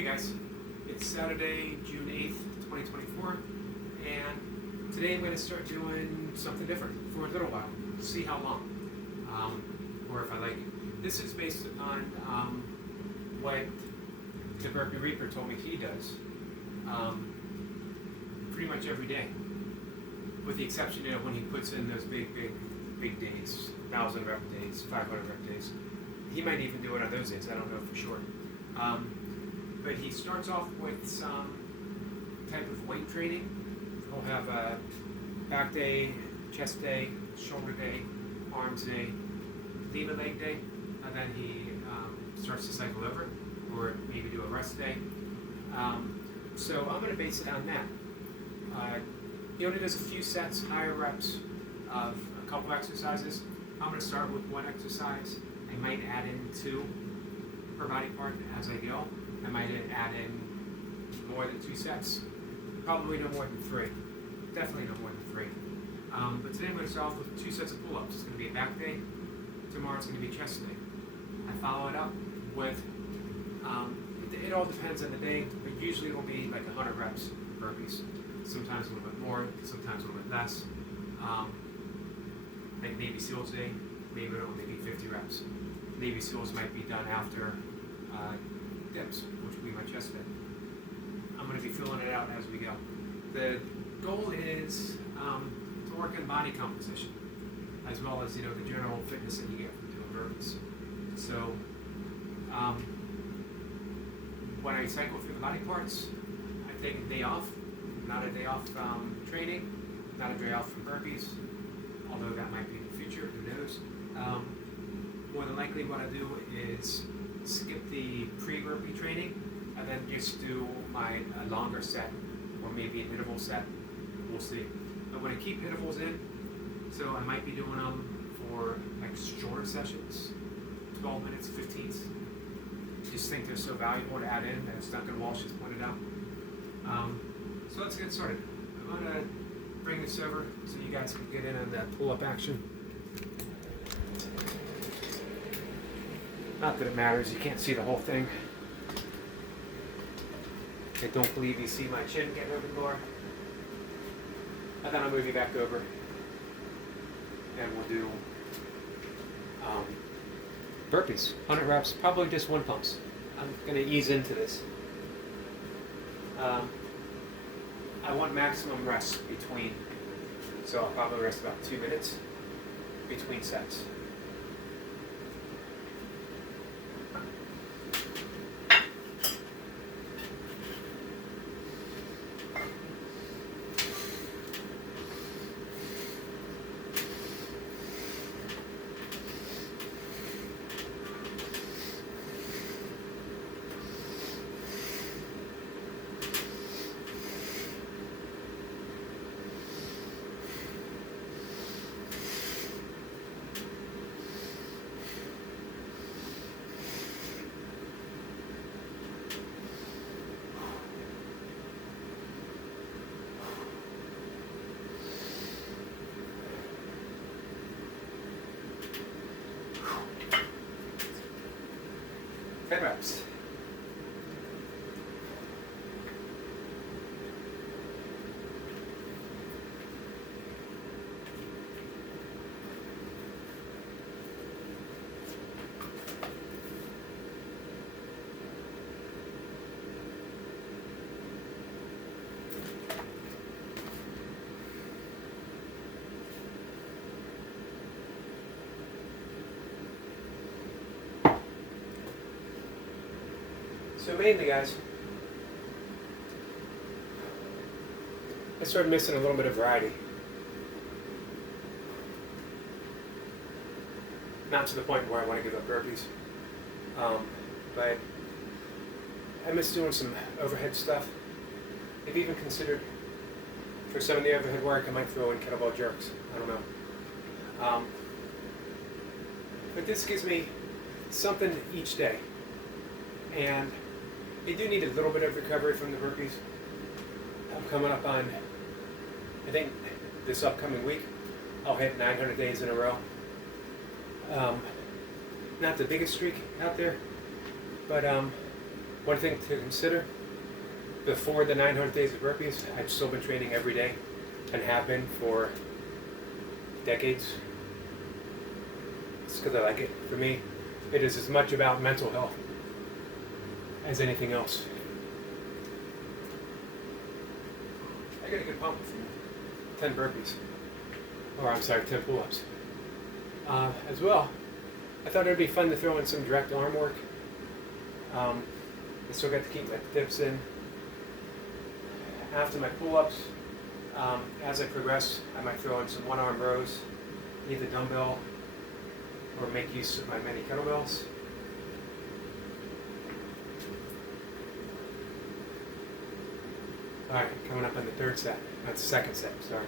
Hey guys, it's Saturday, June 8th, 2024, and today I'm going to start doing something different for a little while, see how long, or if I like it. This is based on what the Burpee Reaper told me he does pretty much every day, with the exception of when he puts in those big days, 1,000 rep days, 500 rep days. He might even do it on those days, I don't know for sure. But he starts off with some type of weight training. He'll have a back day, chest day, shoulder day, arms day, leave a leg day, and then he starts to cycle over, or maybe do a rest day. So I'm going to base it on that. He only does a few sets, higher reps of a couple exercises. I'm going to start with one exercise. I might add in two per body part as I go. I might add in more than 2 sets. Probably no more than 3. Definitely no more than 3. But today I'm going to start off with 2 sets of pull-ups. It's going to be a back day. Tomorrow it's going to be chest day. I follow it up with, it all depends on the day, but usually it will be like 100 reps burpees. Sometimes a little bit more, sometimes a little bit less. Like Navy SEALs day, maybe it'll only be 50 reps. Navy SEALs might be done after dips, which will be my chest day. I'm going to be filling it out as we go. The goal is to work on body composition, as well as the general fitness that you get from doing burpees. So when I cycle through the body parts, I take a day off, not a day off from training, not a day off from burpees, although that might be in the future, who knows. More than likely what I do is skip the pre-burpee training and then just do my longer set, or maybe an interval set. We'll see. I'm going to keep intervals in, so I might be doing them for like shorter sessions, 12 minutes, 15s. Just think they're so valuable to add in, as Duncan Walsh has pointed out. So let's get started. I'm going to bring this over so you guys can get in on that pull-up action. Not that it matters, you can't see the whole thing. I don't believe you see my chin getting over the bar. And then I'll move you back over and we'll do burpees, 100 reps, probably just 1 pumps. I'm going to ease into this. I want maximum rest between, so I'll probably rest about 2 minutes between sets. Ten reps. So mainly, guys, I started missing a little bit of variety. Not to the point where I want to give up burpees, but I miss doing some overhead stuff. I've even considered, for some of the overhead work, I might throw in kettlebell jerks. I don't know. But this gives me something each day. And I do need a little bit of recovery from the burpees. I'm coming up on, I think this upcoming week, I'll hit 900 days in a row. Not the biggest streak out there, but One thing to consider, before the 900 days of burpees, I've still been training every day and have been for decades. It's because I like it. For me, it is as much about mental health as anything else. I got a good pump from 10 burpees. Or I'm sorry, 10 pull-ups. As well, I thought it would be fun to throw in some direct arm work. I still got to keep my dips in. After my pull-ups, as I progress, I might throw in some one-arm rows, either dumbbell or make use of my mini kettlebells. All right, coming up on the third set. That's the second set, sorry.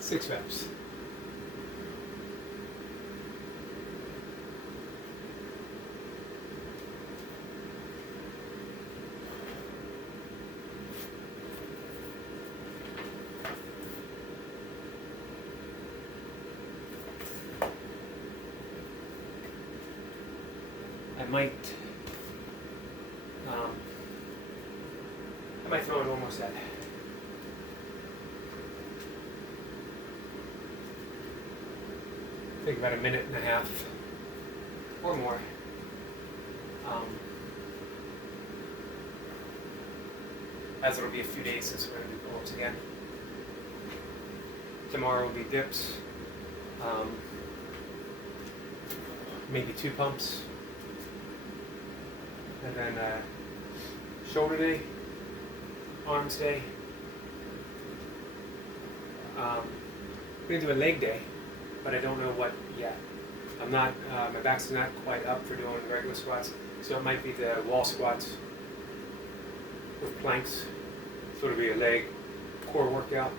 Six reps. I might throw in one more set. Take about a minute and a half or more. As it'll be a few days since we're going to do pull-ups again. Tomorrow will be dips, maybe 2 pumps, and then shoulder day, arms day. I'm going to do a leg day, but I don't know what yet. I'm not, my back's not quite up for doing regular squats, so it might be the wall squats with planks. So it'll be a leg core workout.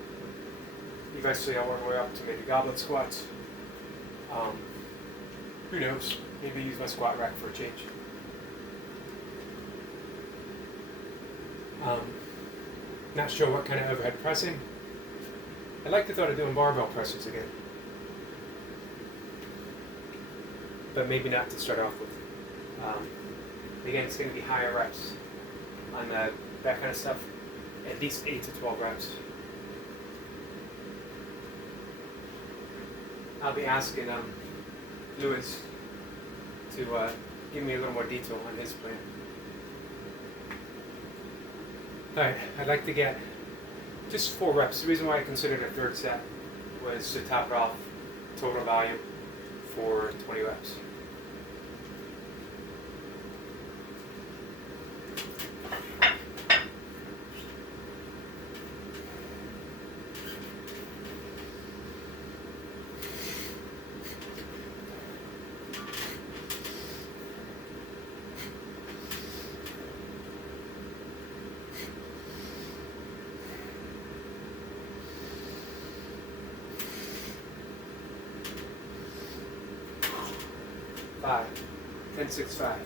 Eventually I'll work my way up to maybe goblet squats. Who knows? Maybe use my squat rack for a change. Not sure what kind of overhead pressing. I like the thought of doing barbell presses again, but maybe not to start off with. Again, it's going to be higher reps on that kind of stuff, at least 8 to 12 reps. I'll be asking Lewis to give me a little more detail on his plan. Alright, I'd like to get just 4 reps. The reason why I considered a third set was to top it off total volume for 20 reps. Five. 10, 6, 5.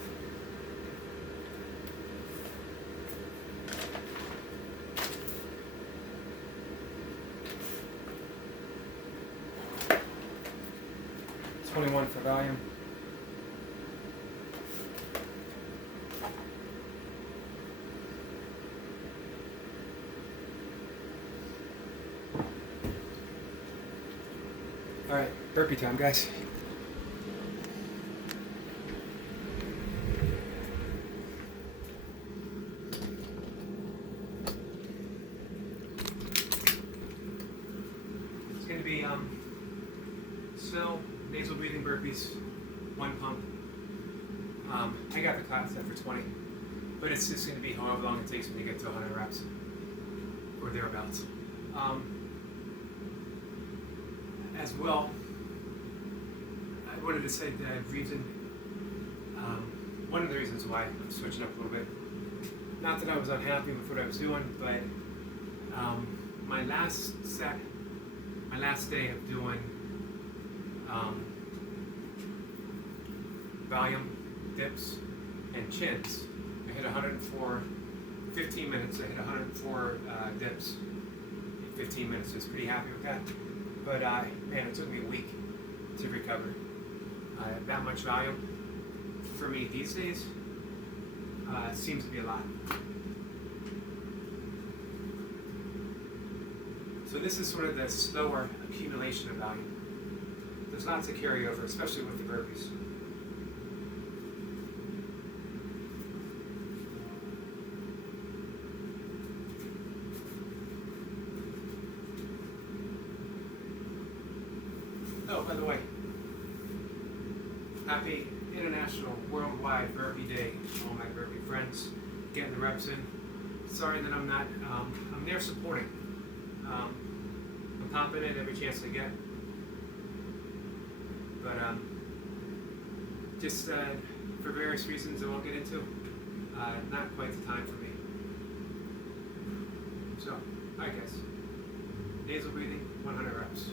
$21 for volume. All right, burpee time, guys. Still, nasal breathing burpees, 1 pump. I got the class set for 20, but it's just going to be however long it takes me to get to 100 reps, or thereabouts. As well, wanted to say the reason, one of the reasons why I'm switching up a little bit, not that I was unhappy with what I was doing, but my last day of doing volume dips and chins, I hit 104, 15 minutes, I hit 104 dips in 15 minutes. I was pretty happy with that. But man, it took me a week to recover. That much volume, for me these days, seems to be a lot. So this is sort of the slower accumulation of volume. There's lots of carryover, especially with the burpees. Oh, by the way, happy International Worldwide Burpee Day to all my burpee friends, getting the reps in. Sorry that I'm not, I'm there supporting. I'm popping in every chance I get. But just for various reasons I won't get into, not quite the time for me. So, alright guys, nasal breathing, 100 reps.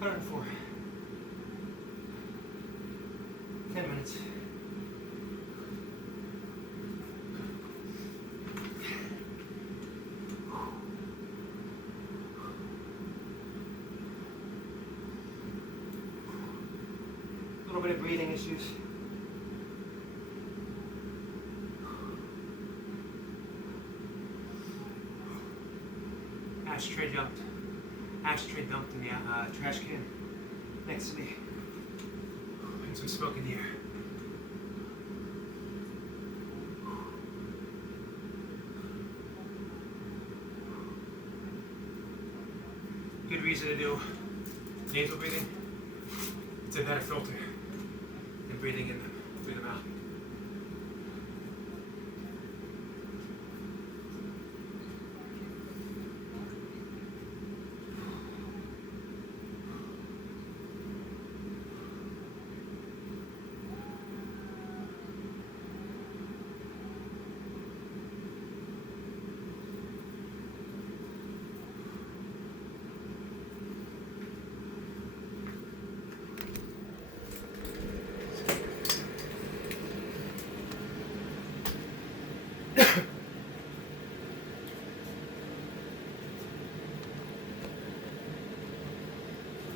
104. 10 minutes. A little bit of breathing issues. Ashtray dumped in the trash can next to me. And some smoke in the air. Good reason to do nasal breathing. It's a better filter than breathing in them through the mouth.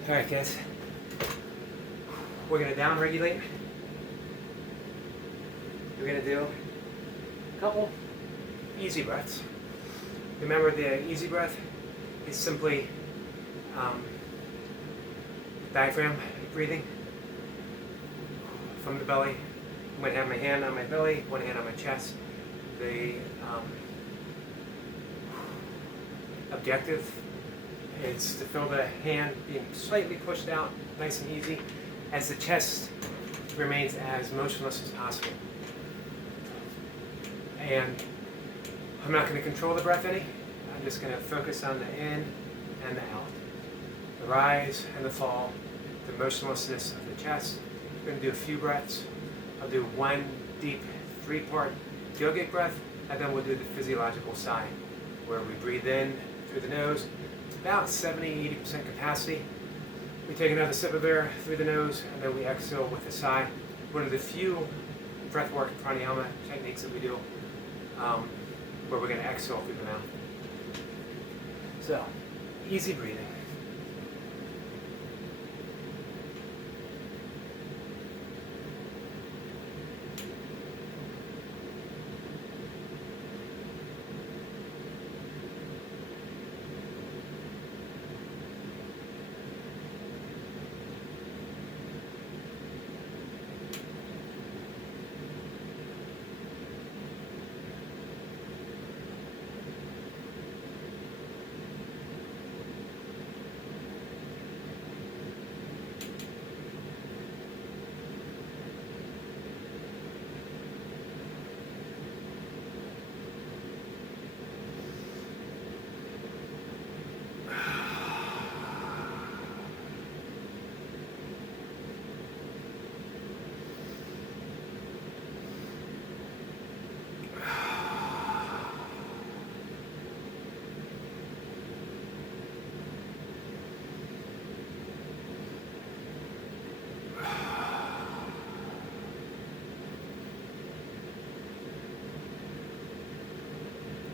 Alright guys, we're going to down regulate. We're going to do a couple easy breaths. Remember, the easy breath is simply diaphragm breathing from the belly. I'm going to have my hand on my belly, one hand on my chest. The objective is to feel the hand being slightly pushed out, nice and easy, as the chest remains as motionless as possible. And I'm not going to control the breath any. I'm just going to focus on the in and the out. The rise and the fall, the motionlessness of the chest. We're going to do a few breaths. I'll do one deep 3-part yogic breath, and then we'll do the physiological sigh, where we breathe in through the nose, about 70-80% capacity. We take another sip of air through the nose, and then we exhale with a sigh. One of the few breathwork pranayama techniques that we do, where we're going to exhale through the mouth. So, easy breathing.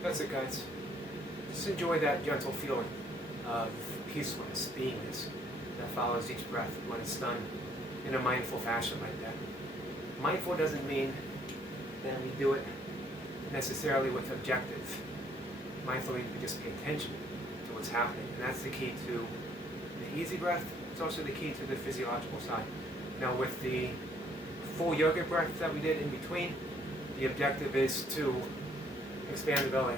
That's it, guys. Just enjoy that gentle feeling of peacefulness, beingness that follows each breath when it's done in a mindful fashion like that. Mindful doesn't mean that we do it necessarily with objective. Mindful means we just pay attention to what's happening, and that's the key to the easy breath. It's also the key to the physiological side. Now, with the full yoga breath that we did in between, the objective is to expand the belly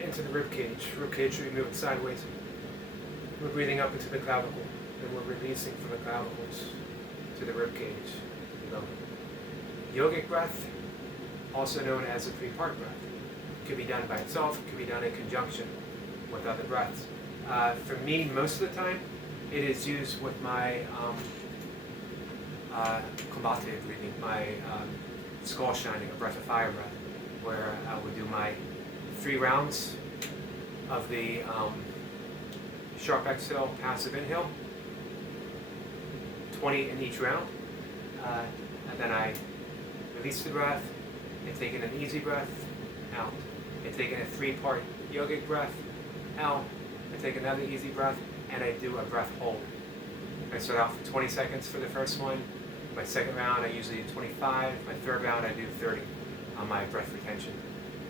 into the rib cage. Rib cage should be moving sideways. We're breathing up into the clavicle, and we're releasing from the clavicles to the rib cage, to the belly. Yogic breath, also known as a 3-part breath, could be done by itself, could be done in conjunction with other breaths. For me, most of the time, it is used with my Kumbhate breathing, my skull shining, a breath of fire breath, where I would do my 3 rounds of the sharp exhale, passive inhale, 20 in each round, and then I release the breath, and take in an easy breath, out. And take in a 3-part yogic breath, out. I take another easy breath, and I do a breath hold. I start off with 20 seconds for the first one. My second round, I usually do 25. My third round, I do 30 on my breath retention.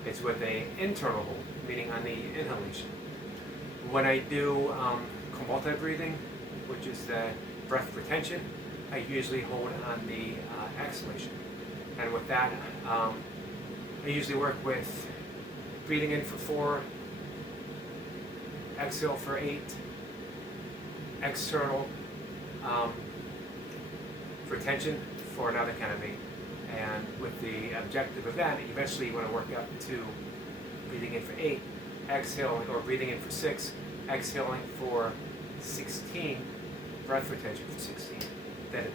It's with a internal hold, meaning on the inhalation. When I do multi-breathing, which is the breath retention, I usually hold on the exhalation. And with that, I usually work with breathing in for 4, exhale for 8, external retention for another kind of 8. And with the objective of that, eventually you want to work up to breathing in for 8, exhaling, or breathing in for 6, exhaling for 16, breath retention for 16. Then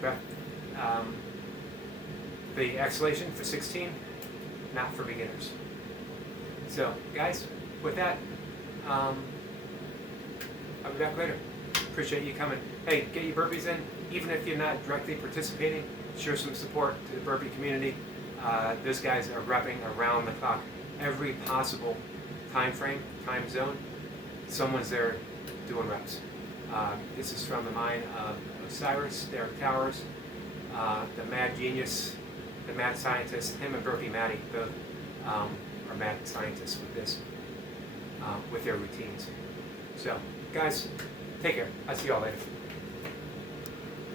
the exhalation for 16, not for beginners. So, guys, with that, I'll be back later. Appreciate you coming. Hey, get your burpees in. Even if you're not directly participating, show some support to the burpee community. Those guys are repping around the clock. Every possible time zone, someone's there doing reps. This is from the mind of Osiris, Derek Towers, the mad genius, the mad scientist. Him and Burpee Matty both are mad scientists with this, with their routines. So, guys, take care. I'll see y'all later.